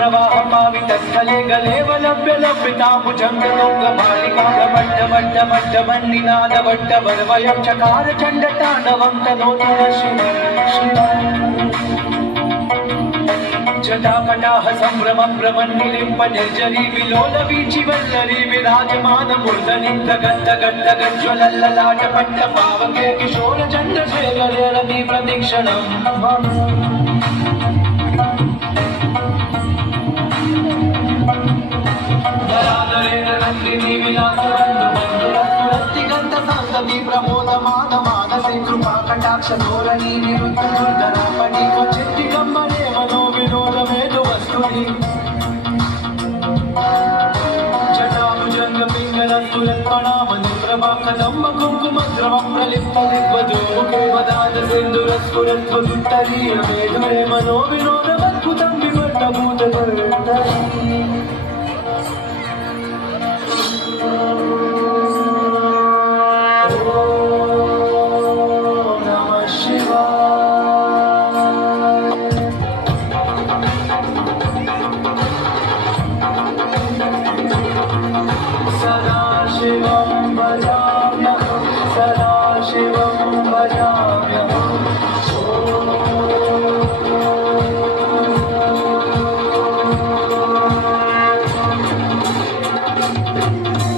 प्रवाहपावितस्थले गलेवलव्यलपिताम्बुजङ्गतुङ्गबालिकागमड्डमड्डमड्डमन्निनादवड्डवरवयं चकार चण्डताण्डवं तनोतु नः जटाकटाह सम्भ्रमभ्रमन्निलिम्प निर्जरी विलोलवीचि वल्लरी विराजमानमूर्धनि गद्गद्गद्गज्ज्वलल्ललाटपट्टपावके किशोरचन्द्रशेखरेरति प्रदीक्षणम् दरादरेण नन्दिनी विलासबन्धुबन्धुरत्तिगन्तसान्तति प्रमोदमानमानसे कृपाकटाक्षधोरणी निरुद्धदुर्धरापणिको चित्तिकम्बरे मनो विनोदमेतु वस्तुनि जटाभुजङ्गपिङ्गलस्फुरत्पणामनुप्रभाकदम्ब कुङ्कुमद्रवं प्रलिप्तदिग्वधूमुखे वदादसिन्दुरस्फुरत्वदुत्तरीयमेधुरे मनो विनोदमद्भुतं विवर्तभूतधर्तरी सदा शिवं भजाम्यहं सदा शिवं भजाम्यहम्